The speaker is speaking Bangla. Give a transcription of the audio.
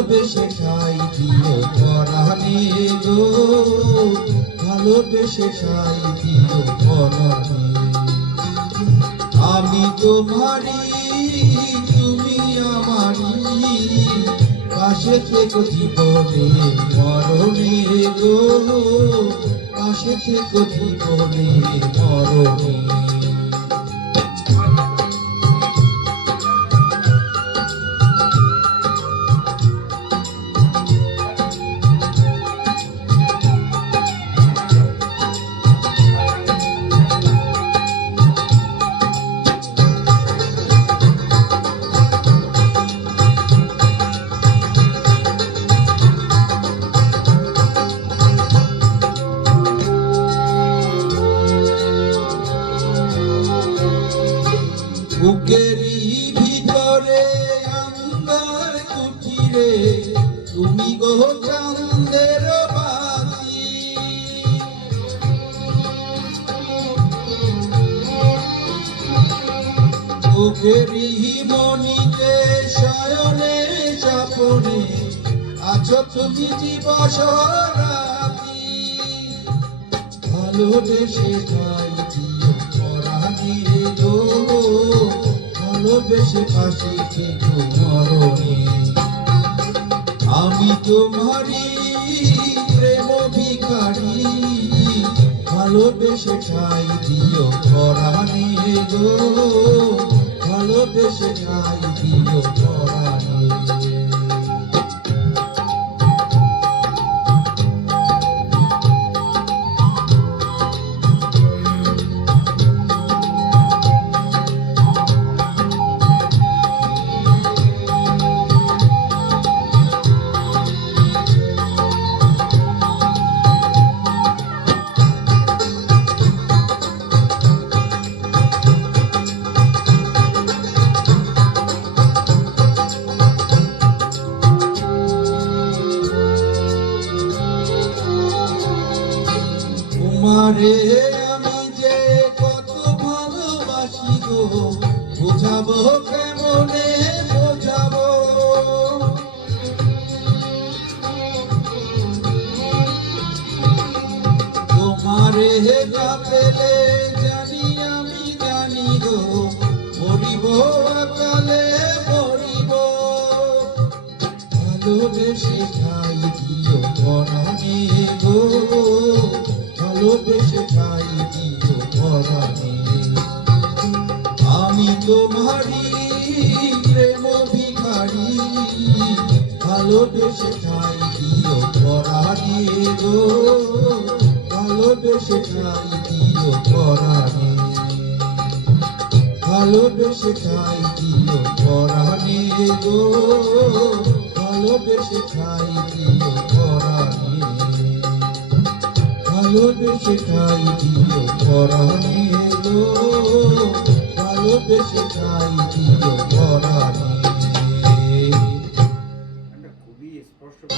ভালোবেসে ঠাই দিও পরাণে গো, ভালোবেসে ঠাই দিও পরাণে। আমি তোমারি তুমি আমারি, পাশে থেকো জীবনে মরণে গো, পাশে থেকো জীবনে মরণে। বুকেরই ভিতরে আন্ধার কুঠিরে তুমি গো চাঁদের বাতি, বুকেরই মনিতে শয়নে স্বপনে আছো তুমি দিবস রাতি। ভালোবেসে ঠাই দিও পরাণে গো, ভালোবেসে পাশে থেকো মরণে। আমি তোমারি প্রেম ভিখারি, ভালোবেসে ঠাই দিও পরাণে গো, ভালোবেসে ঠাই দিও পরাণে। তোমারে আমি যে কত ভালোবাসি গো, বোঝাবো কেমনে বোঝাবো। তোমারে না পেলে জানি আমি জানি গো, মরিব অকালে মরিব। ভালোবেসে ঠাই দিও পরাণে গো, ভালোবেসে ঠাই দিও পরাণে। আমি তোমারি প্রেম ভিখারি, ভালোবেসে ঠাই দিও পরাণে গো, ভালোবেসে ঠাই দিও পরাণে। ভালোবেসে ঠাই দিও পরাণে গো, ভালোবেসে ঠাই দিও পরাণে। ভালোবেসে ঠাই দিও পরাণে গো, ভালোবেসে ঠাই দিও পরাণে।